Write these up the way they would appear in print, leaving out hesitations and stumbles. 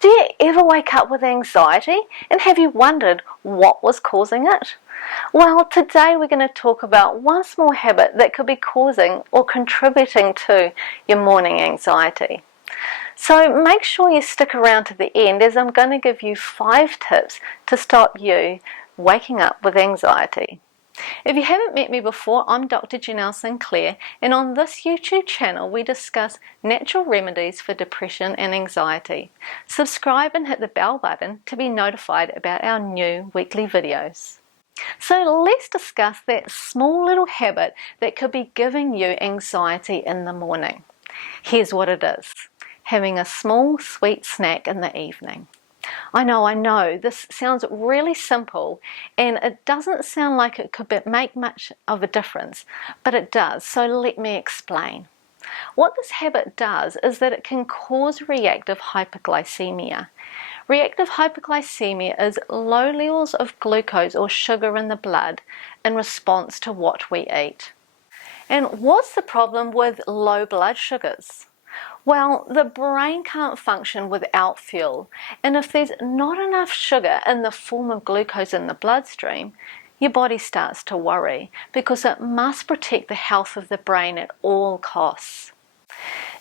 Do you ever wake up with anxiety, and have you wondered what was causing it? Well, today we're going to talk about one small habit that could be causing or contributing to your morning anxiety. So make sure you stick around to the end, as I'm going to give you 5 tips to stop you waking up with anxiety. If you haven't met me before, I'm Dr Janelle Sinclair, and on this YouTube channel we discuss natural remedies for depression and anxiety. Subscribe and hit the bell button to be notified about our new weekly videos. So let's discuss that small little habit that could be giving you anxiety in the morning. Here's what it is: having a small sweet snack in the evening. I know, this sounds really simple and it doesn't sound like it could make much of a difference, but it does, so let me explain. What this habit does is that it can cause reactive hypoglycemia. Reactive hypoglycemia is low levels of glucose or sugar in the blood in response to what we eat. And what's the problem with low blood sugars? Well, the brain can't function without fuel, and if there's not enough sugar in the form of glucose in the bloodstream, your body starts to worry because it must protect the health of the brain at all costs.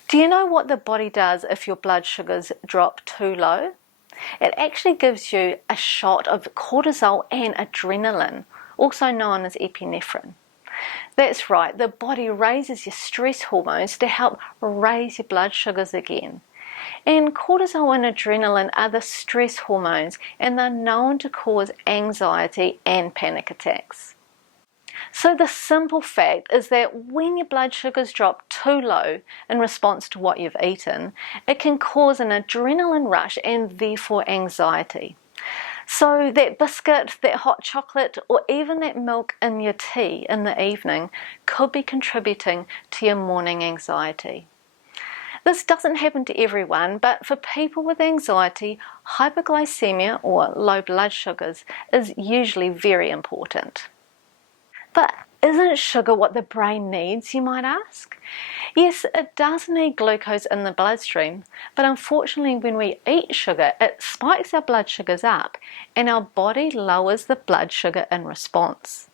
Do you know what the body does if your blood sugars drop too low? It actually gives you a shot of cortisol and adrenaline, also known as epinephrine. That's right, the body raises your stress hormones to help raise your blood sugars again. And cortisol and adrenaline are the stress hormones, and they're known to cause anxiety and panic attacks. So the simple fact is that when your blood sugars drop too low in response to what you've eaten, it can cause an adrenaline rush and therefore anxiety. So that biscuit, that hot chocolate, or even that milk in your tea in the evening could be contributing to your morning anxiety. This doesn't happen to everyone, but for people with anxiety, hypoglycemia or low blood sugars is usually very important. But isn't sugar what the brain needs, you might ask? Yes, it does need glucose in the bloodstream, but unfortunately when we eat sugar, it spikes our blood sugars up and our body lowers the blood sugar in response.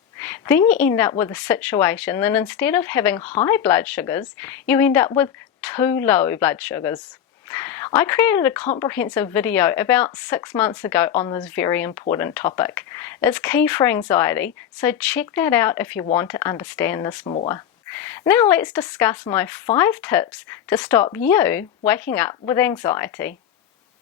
Then you end up with a situation that instead of having high blood sugars, you end up with too low blood sugars. I created a comprehensive video about 6 months ago on this very important topic. It's key for anxiety, so check that out if you want to understand this more. Now let's discuss my 5 tips to stop you waking up with anxiety.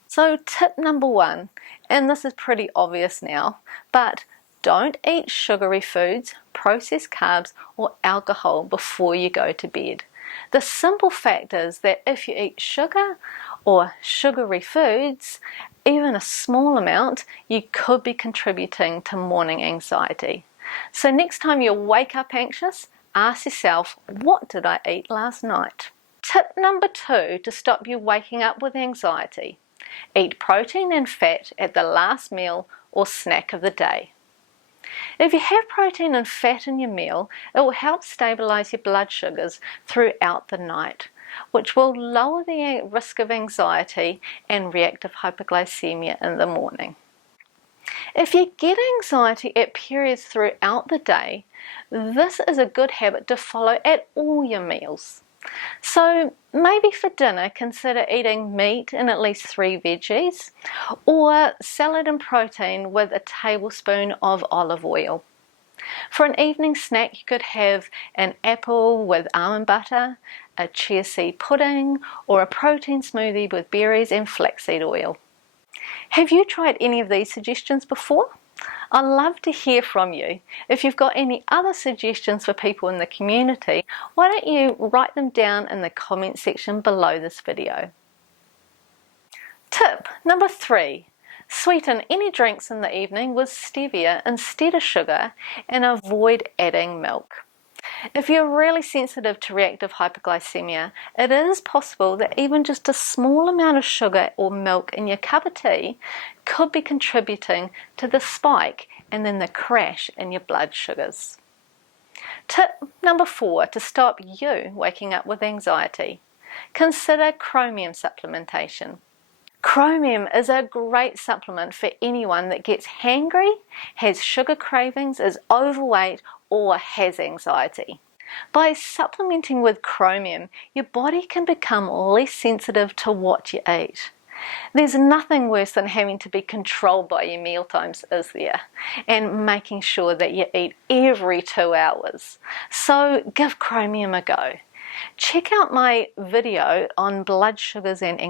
So tip number 1, and this is pretty obvious now, but don't eat sugary foods, processed carbs, or alcohol before you go to bed. The simple fact is that if you eat sugar or sugary foods, even a small amount, you could be contributing to morning anxiety. So next time you wake up anxious, ask yourself, what did I eat last night? Tip number 2 to stop you waking up with anxiety: eat protein and fat at the last meal or snack of the day. If you have protein and fat in your meal, it will help stabilize your blood sugars throughout the night, which will lower the risk of anxiety and reactive hypoglycemia in the morning. If you get anxiety at periods throughout the day, this is a good habit to follow at all your meals. So maybe for dinner, consider eating meat and at least 3 veggies, or salad and protein with a tablespoon of olive oil. For an evening snack, you could have an apple with almond butter, a chia seed pudding, or a protein smoothie with berries and flaxseed oil. Have you tried any of these suggestions before? I'd love to hear from you. If you've got any other suggestions for people in the community, why don't you write them down in the comment section below this video. Tip number 3. Sweeten any drinks in the evening with stevia instead of sugar and avoid adding milk. If you're really sensitive to reactive hypoglycemia, it is possible that even just a small amount of sugar or milk in your cup of tea could be contributing to the spike and then the crash in your blood sugars. Tip number 4 to stop you waking up with anxiety: consider chromium supplementation. Chromium is a great supplement for anyone that gets hangry, has sugar cravings, is overweight, or has anxiety. By supplementing with chromium, your body can become less sensitive to what you eat. There's nothing worse than having to be controlled by your meal times, is there? And making sure that you eat every 2 hours. So give chromium a go. Check out my video on blood sugars and anxiety.